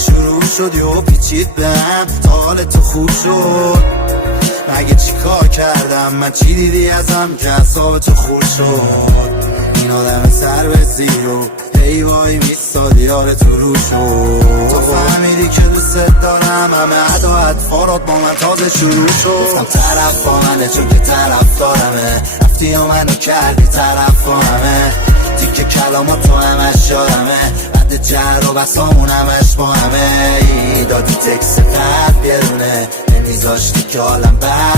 شروع شدی و پیچید بهم تا حال تو خوب شد. مگه چی کار کردم من؟ چی دیدی ازم که اعصاب تو خورد شد؟ این آدم سر به زیر و هی وای میستادی یار تو رو شد. تو فهمیدی که دوست دارم، همه عدا اطفارات با من تازه شروع شد. گفتم طرف با منه چون که طرف دارمه، رفتی و منو کردی طرف با همه. دیگه کلامات تو همش یادمه، بعد جر و بسامون همش با همه. دادی تکس قلب بیرونه، نمیذاشتی که حالم